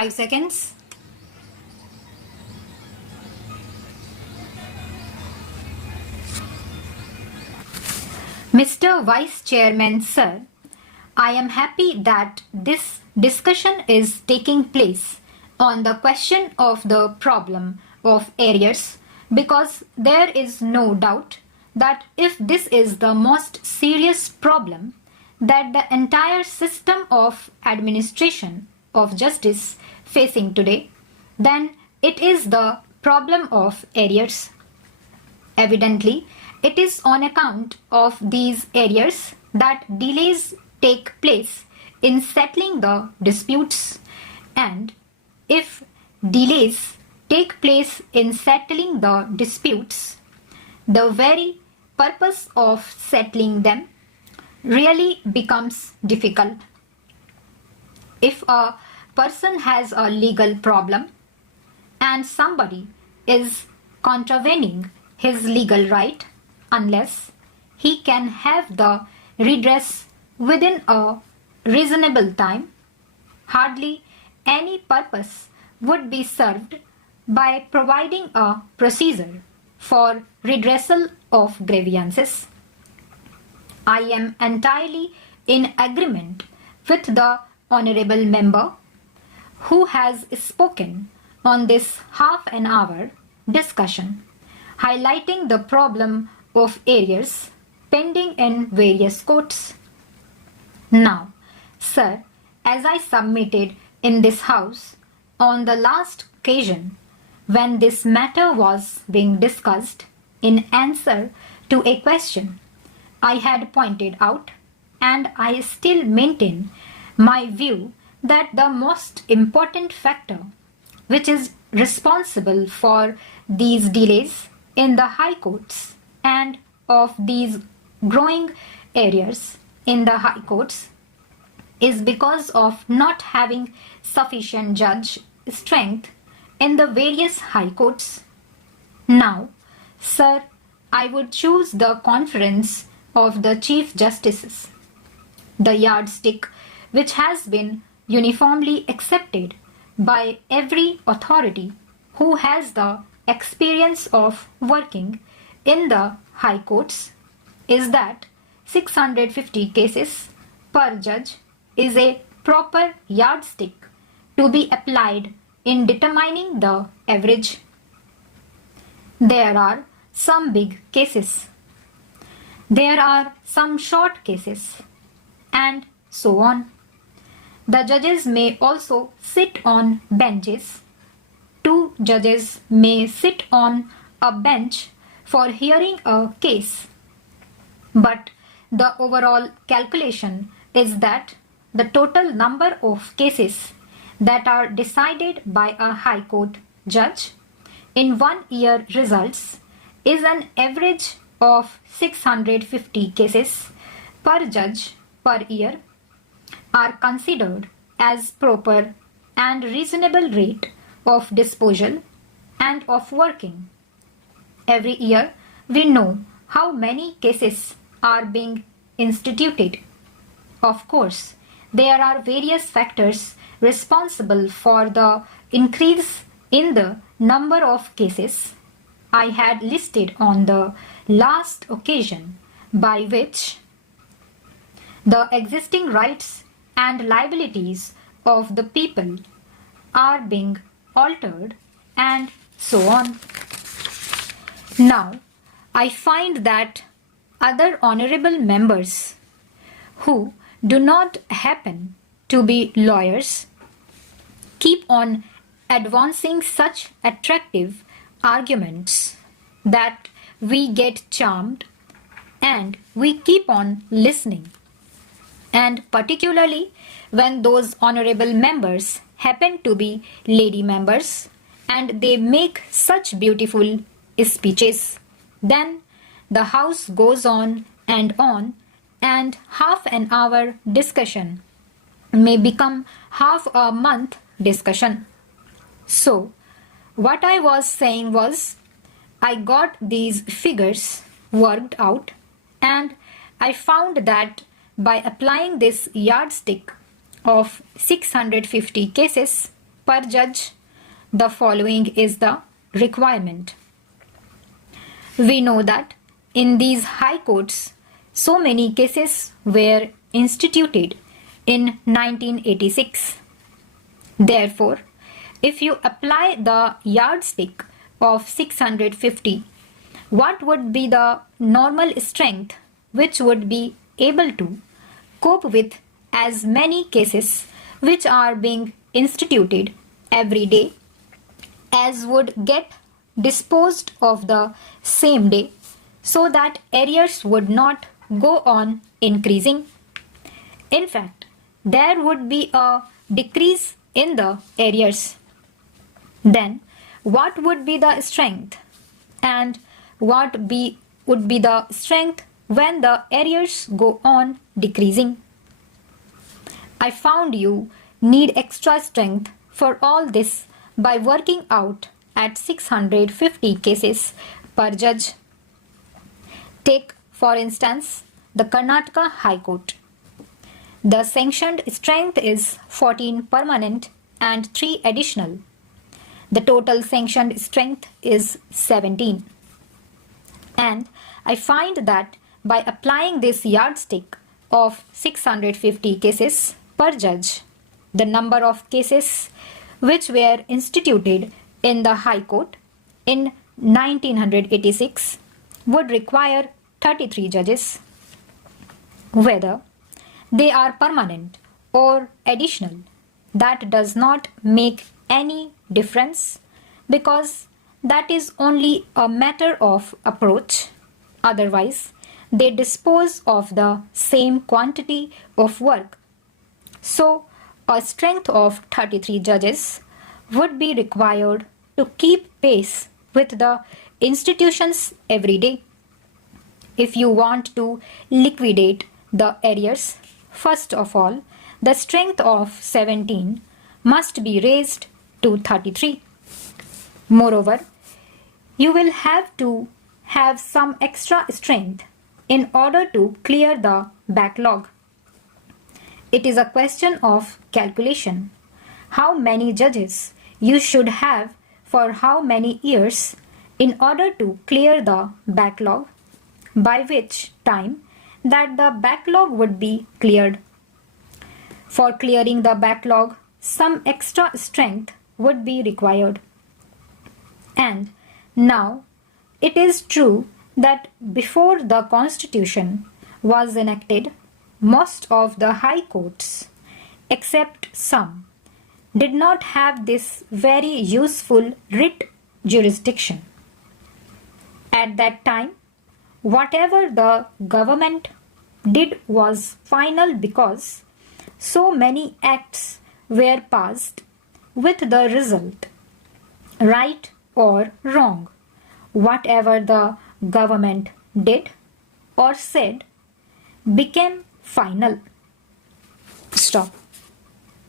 5 seconds. Mr. Vice Chairman, sir, I am happy that this discussion is taking place on the question of the problem of arrears, because there is no doubt that if this is the most serious problem that the entire system of administration of justice facing today, then it is the problem of arrears. Evidently, it is on account of these arrears that delays take place in settling the disputes, and if delays take place in settling the disputes, the very purpose of settling them really becomes difficult. If a person has a legal problem and somebody is contravening his legal right, unless he can have the redress within a reasonable time, hardly any purpose would be served by providing a procedure for redressal of grievances. I am entirely in agreement with the honorable member who has spoken on this half an hour discussion, highlighting the problem of arrears pending in various courts. Now, sir, as I submitted in this house on the last occasion when this matter was being discussed in answer to a question I had pointed out, and I still maintain my view that the most important factor which is responsible for these delays in the high courts and of these growing arrears in the high courts is because of not having sufficient judge strength in the various high courts. Now, sir, I would choose the conference of the Chief Justices, the yardstick which has been uniformly accepted by every authority who has the experience of working in the high courts, is that 650 cases per judge is a proper yardstick to be applied in determining the average. There are some big cases. There are some short cases, and so on. The judges may also sit on benches. 2 judges may sit on a bench for hearing a case. But the overall calculation is that the total number of cases that are decided by a high court judge in 1 year results is an average of 650 cases per judge per year, are considered as proper and reasonable rate of disposal and of working. Every year we know how many cases are being instituted. Of course, there are various factors responsible for the increase in the number of cases I had listed on the last occasion, by which the existing rights and liabilities of the people are being altered, and so on. Now, I find that other honorable members who do not happen to be lawyers keep on advancing such attractive arguments that we get charmed and we keep on listening. And particularly when those honorable members happen to be lady members and they make such beautiful speeches, then the house goes on, and half an hour discussion may become half a month discussion. So, what I was saying was, I got these figures worked out, and I found that by applying this yardstick of 650 cases per judge, the following is the requirement. We know that in these high courts, so many cases were instituted in 1986. Therefore, if you apply the yardstick of 650, what would be the normal strength which would be able to cope with as many cases which are being instituted every day as would get disposed of the same day, so that arrears would not go on increasing? In fact, there would be a decrease in the arrears. Then, what would be the strength? And what would be the strength when the arrears go on decreasing? I found you need extra strength for all this by working out at 650 cases per judge. Take, for instance, the Karnataka High Court. The sanctioned strength is 14 permanent and 3 additional. The total sanctioned strength is 17. And I find that by applying this yardstick of 650 cases per judge, the number of cases which were instituted in the High Court in 1986 would require 33 judges. Whether they are permanent or additional, that does not make any difference, because that is only a matter of approach. Otherwise, they dispose of the same quantity of work. So, a strength of 33 judges would be required to keep pace with the institutions every day. If you want to liquidate the arrears, first of all, the strength of 17 must be raised to 33. Moreover, you will have to have some extra strength in order to clear the backlog. It is a question of calculation. How many judges you should have for how many years in order to clear the backlog, by which time that the backlog would be cleared. For clearing the backlog, some extra strength would be required. And now, it is true that before the Constitution was enacted, most of the high courts, except some, did not have this very useful writ jurisdiction. At that time, whatever the government did was final, because so many acts were passed with the result, right or wrong, whatever the government did or said became final. Stop.